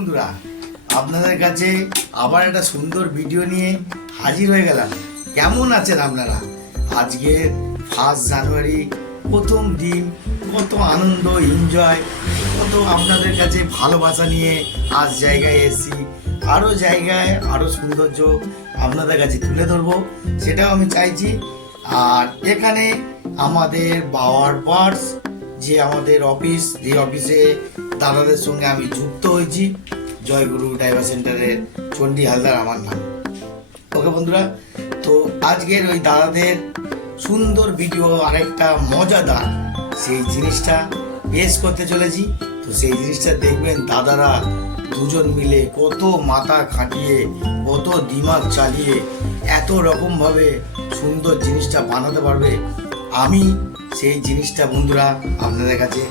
বন্ধুরা, আপনাদের কাছে আবার একটা সুন্দর ভিডিও নিয়ে হাজির হয়ে গেলাম। কেমন আছেন আপনারা? আজকে ফার্স্ট জানুয়ারি, প্রথম দিন, কত আনন্দ এনজয় কত আপনাদের কাছে ভালোবাসা নিয়ে আজ জায়গায় এসেছি। আরও জায়গায় আরও সৌন্দর্য আপনাদের কাছে তুলে ধরবো, সেটাও আমি চাইছি। আর এখানে আমাদের বাওয়ার বার্ডস যে আমাদের অফিস, যে অফিসে দাদাদের সঙ্গে আমি যুক্ত হয়েছি। জয়গুরু ডাইভার সেন্টারের চণ্ডী হালদার আমার নাম। ওকে বন্ধুরা, তো আজকের ওই দাদাদের সুন্দর ভিডিও আরেকটা মজাদার সেই জিনিসটা পেশ করতে চলেছি। তো সেই জিনিসটা দেখবেন দাদারা দুজন মিলে কত মাথা খাটিয়ে, কত দিমাগ চালিয়ে এত রকমভাবে সুন্দর জিনিসটা বানাতে পারবে। আমি সেই জিনিসটা বন্ধুরা আপনাদের কাছে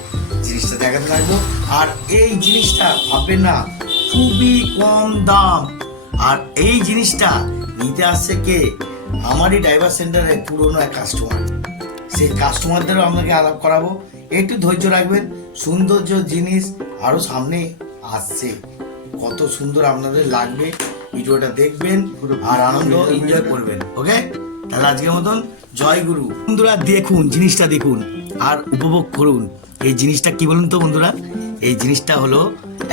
জিনিসটা দেখাতে থাকব। আর এই জিনিসটা ভাববেন না খুবই কম দাম। আর এই জিনিসটা নিতে আসছে কে? আমারই ড্রাইভার সেন্টারের পুরনো এক কাস্টমার সেই কাস্টমারদেরও আপনাকে আলাপ করাবো। একটু ধৈর্য রাখবেন সৌন্দর্য জিনিস আরও সামনে আসছে। কত সুন্দর আপনাদের লাগবে ভিডিওটা দেখবেন আর আনন্দ এনজয় করবেন ওকে তাহলে আজকের মতন জয় গুরু। বন্ধুরা, দেখুন, জিনিসটা দেখুন আর উপভোগ করুন। এই জিনিসটা কি বলুন তো বন্ধুরা? এই জিনিসটা হলো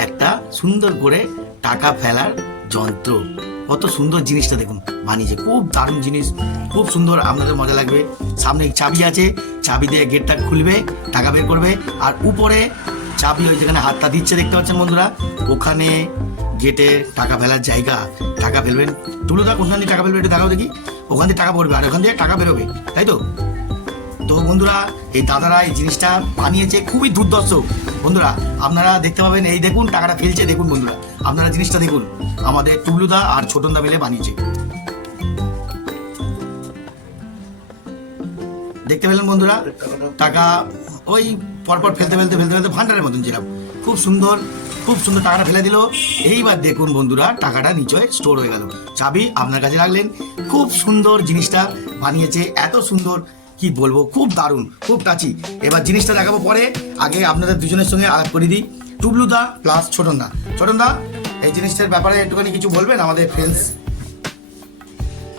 একটা সুন্দর করে টাকা ফেলার যন্ত্র। কত সুন্দর জিনিসটা দেখুন, বানিয়েছে। খুব দারুণ জিনিস, খুব সুন্দর, আপনাদের মজা লাগবে। সামনে চাবি আছে, চাবি দিয়ে গেটটা খুলবে, টাকা বের করবে। আর উপরে চাবি ওই যেখানে হাতটা দিচ্ছে, দেখতে পাচ্ছেন বন্ধুরা? ওখানে গেটে টাকা ফেলার জায়গা। টাকা ফেলবেন। তুলুদা কোনখান দিয়ে টাকা ফেলবে, একটু দেখাও দেখি। ওখান থেকে টাকা পড়বে, আর ওখান থেকে টাকা বেরোবে, তাই তো? তো বন্ধুরা, এই দাদারা এই জিনিসটা বানিয়েছে খুবই দুর্দর্শ। বন্ধুরা, আপনারা দেখতে পাবেন, এই দেখুন, টাকাটা ফেলছে, দেখুন বন্ধুরা, আপনারা জিনিসটা দেখুন। আমাদের টুবলুদা আর ছোটনদা মিলে বানিয়েছে। দেখতে পেলেন বন্ধুরা, টাকা ওই পরপর ফেলতে ফেলতে ফেলতে ফেলতে ভান্ডারের মতন ছিলাম। খুব সুন্দর খুব সুন্দর টাকাটা ফেলে দিল। এইবার দেখুন বন্ধুরা টাকাটা নিচয় স্টোর হয়ে গেল। চাবি আপনার কাছে রাখলেন। খুব সুন্দর জিনিসটা বানিয়েছে এত সুন্দর কি বলব খুব দারুণ খুব টাচি এবার জিনিসটা দেখাবো পরে। আগে আপনাদের দুজনের সঙ্গে আলাপ করে দিই। টুবলুদা প্লাস ছোটনদা। ছোটনদা এই জিনিসটার ব্যাপারে একটুখানি কিছু বলবেন আমাদের ফ্রেন্ডস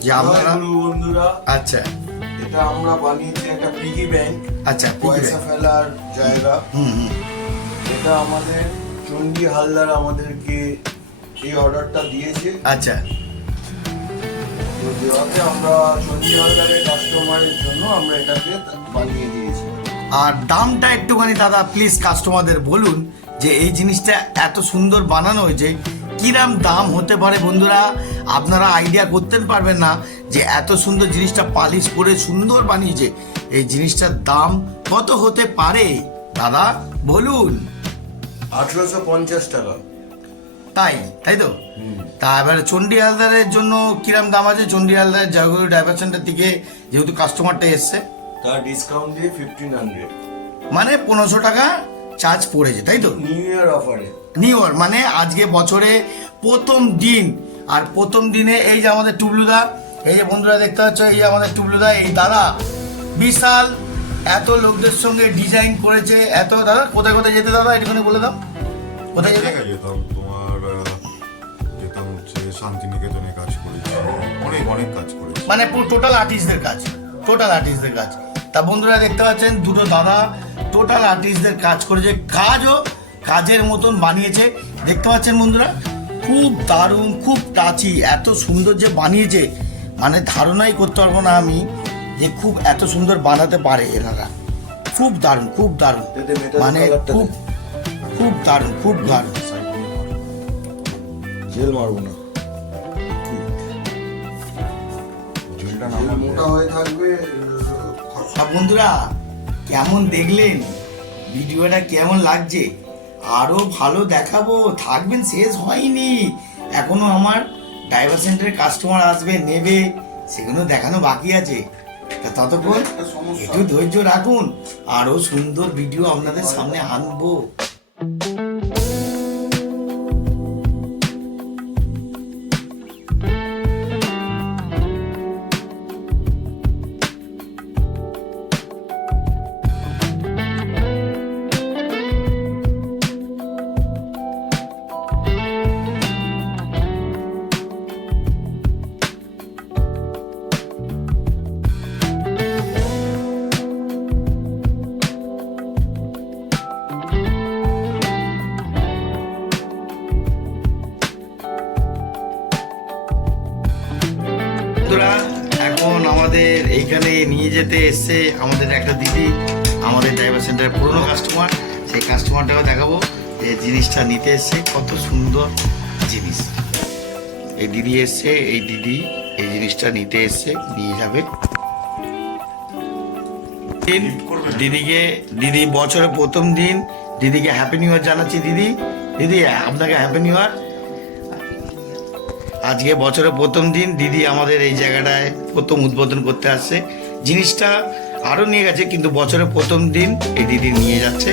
যে আপনারা বন্ধুরা। আচ্ছা। এটা আমরা বানিয়েছি একটা পিগি ব্যাংক আচ্ছা পয়সা ফেলার জায়গা। হুম হুম। এটা আমাদের চণ্ডী হালদার আমাদেরকে এই অর্ডারটা দিয়েছে। আচ্ছা। দেওয়াতে আমরা চণ্ডী হালদারের কাস্টমারের জন্য আমরা এটাকে বানিয়ে দিয়েছি। আর দামটা একটুখানি দাদা প্লিজ কাস্টমারদের বলুন যে এই জিনিসটা এত সুন্দর বানানো হয়েছে কিরাম দাম হতে পারে বন্ধুরা? আপনারা আইডিয়া করতে পারবেন না যে এত সুন্দর জিনিসটা পালিশ করে সুন্দর বানিয়েছে। এই জিনিসটার দাম কত হতে পারে? দাদা বলুন। আঠেরোশো পঞ্চাশ টাকা। তাই তাই তো? তা এবারে চণ্ডী হালদারের জন্য কিরাম দাম আছে? চণ্ডী হালদারের জয়গুরু ড্রাইভার সেন্টার থেকে যেহেতু কাস্টমারটা এসছে। তার ডিসকাউন্ট দিয়ে ফিফটিন হান্ড্রেড মানে পনেরোশো টাকা চার্জ পড়েছে তাই তো? নিউ ইয়ার অফারে নিউ ইয়ার মানে আজকে বছরে প্রথম দিন। আর প্রথম দিনে এই যে আমাদের টুবলুদা এই যে বন্ধুরা দেখতে পাচ্ছ এই যে আমাদের টুবলুদা এই দাদা বিশাল এত লোকদের সঙ্গে ডিজাইন করেছে এত দাদা কোথায় কোথায় যেতে দাদা একটুখানি বলে দাও। কোথায় যেতে? যেতাম তোমার যেতাম হচ্ছে শান্তিনিকেতনে কাজ করেছি অনেক অনেক কাজ করেছি। মানে পুরো টোটাল আর্টিস্টদের কাজ টোটাল আর্টিস্টদের কাজ। তা বন্ধুরা দেখতে পাচ্ছেন দুটো দাদা টোটাল আর্টিস্টদের কাজ করেছে। কাজও কাজের মতন বানিয়েছে। দেখতে পাচ্ছেন বন্ধুরা খুব দারুণ খুব টাচি এত সুন্দর যে বানিয়েছে। মানে ধারণাই করতে পারব না আমি। যে খুব এত সুন্দর বানাতে পারে এনারা খুব দারুণ খুব দারুণ। মানে খুব খুব দারুণ খুব দারুণ। জেল মারবো না। মোটা হয়ে থাকবে তা বন্ধুরা কেমন দেখলেন? ভিডিওটা কেমন লাগছে? আরও ভালো দেখাবো। থাকবেন শেষ হয়নি। এখনও আমার ড্রাইভার সেন্টারের কাস্টমার আসবে নেবে। সেগুলো দেখানো বাকি আছে। ততক্ষণ একটু ধৈর্য রাখুন। আরও সুন্দর ভিডিও আপনাদের সামনে আনব। নিয়ে যেতে এসছে আমাদের একটা দিদি, আমাদের ড্রাইভার সেন্টারের পুরনো কাস্টমার সেই কাস্টমারটাকে দেখাবো, যে জিনিসটা নিতে এসছে, কত সুন্দর জিনিস। এই দিদি এসছে, এই দিদি এই জিনিসটা নিতে এসছে, নিয়ে যাবে। দিদিকে, দিদি বছরের প্রথম দিন, দিদিকে হ্যাপি নিউ ইয়ার জানাচ্ছি দিদি। দিদি, আপনাকে হ্যাপি নিউ ইয়ার আজকে বছরের প্রথম দিন, দিদি আমাদের এই জায়গাটায় প্রথম উদ্বোধন করতে আসছে। জিনিসটা আরও নিয়ে গেছে কিন্তু বছরের প্রথম দিন এই দিদি নিয়ে যাচ্ছে।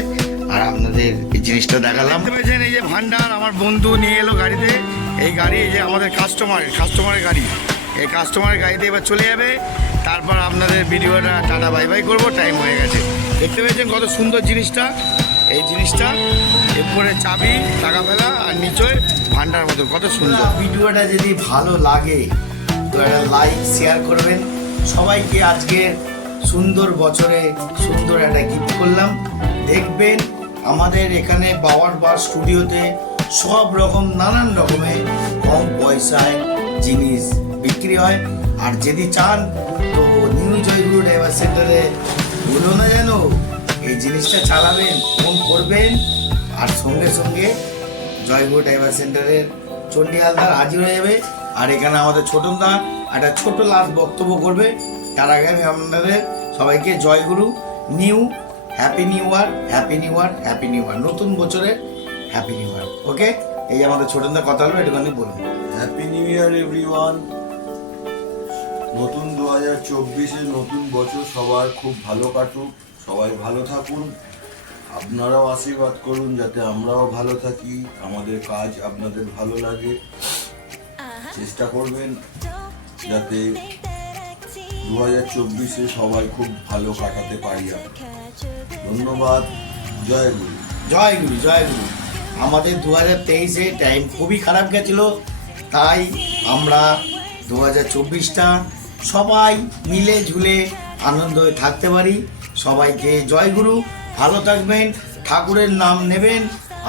আর আপনাদের এই জিনিসটা দেখালাম। পেয়েছেন এই যে ভান্ডার আমার বন্ধু নিয়ে এলো গাড়িতে। এই গাড়ি এই যে আমাদের কাস্টমারের কাস্টমারের গাড়ি। এই কাস্টমারের গাড়িতে এবার চলে যাবে। তারপর আপনাদের ভিডিওটা টাটা বাই বাই করব টাইম হয়ে গেছে। দেখতে পেয়েছেন কত সুন্দর জিনিসটা? এই জিনিসটা এরপরে চাবি টাকা ফেলা আর নিচে ভান্ডার মতো কত সুন্দর। ভিডিওটা যদি ভালো লাগে তো একটা লাইক শেয়ার করবেন। সবাইকে আজকে সুন্দর বছরে সুন্দর একটা গিফট করলাম। দেখবেন আমাদের এখানে পাওয়ার বার স্টুডিওতে সব রকম, নানান রকমের কম পয়সায় জিনিস বিক্রি হয়। আর যদি চান, তো নিউ জয়গুরু ড্রাইভার সেন্টারে বলো না যেন এই জিনিসটা চালাবেন, ফোন করবেন। আর সঙ্গে সঙ্গে জয়গুরু ড্রাইভার সেন্টারের চণ্ডী হালদার হাজির হয়ে যাবে। আর এখানে আমাদের ছোটন দা একটা ছোট লাস্ট বক্তব্য করবে। তার আগে আমি আপনাদের সবাইকে জয়গুরু new happy new year happy new year happy new year. নতুন বছরে হ্যাপি নিউ ইয়ার ওকে? এই যে আমাদের ছোটন দা কথা হলো এটুখানি বলুন। Happy new year everyone. নতুন দু হাজার চব্বিশে নতুন বছর সবার খুব ভালো কাটুক সবাই ভালো থাকুন। আপনারাও আশীর্বাদ করুন যাতে আমরাও ভালো থাকি আমাদের কাজ আপনাদের ভালো লাগে। চেষ্টা করবেন। যাতে দু হাজার চব্বিশে সবাই খুব ভালো কাটাতে পারি ধন্যবাদ। জয় গুরু। জয় গুরু জয় গুরু। আমাদের দু হাজার তেইশে টাইম খুবই খারাপ গেছিল, তাই আমরা দু হাজার চব্বিশটা সবাই মিলে ঝুলে আনন্দ হয়ে থাকতে পারি। সবাইকে জয় গুরু। ভালো থাকবেন, ঠাকুরের নাম নেবেন,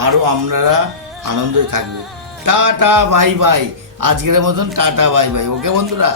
আরও আপনারা আনন্দে থাকবেন। Tata, bye bye. আজকের মতন টাটা বাই বাই। ওকে বন্ধুরা?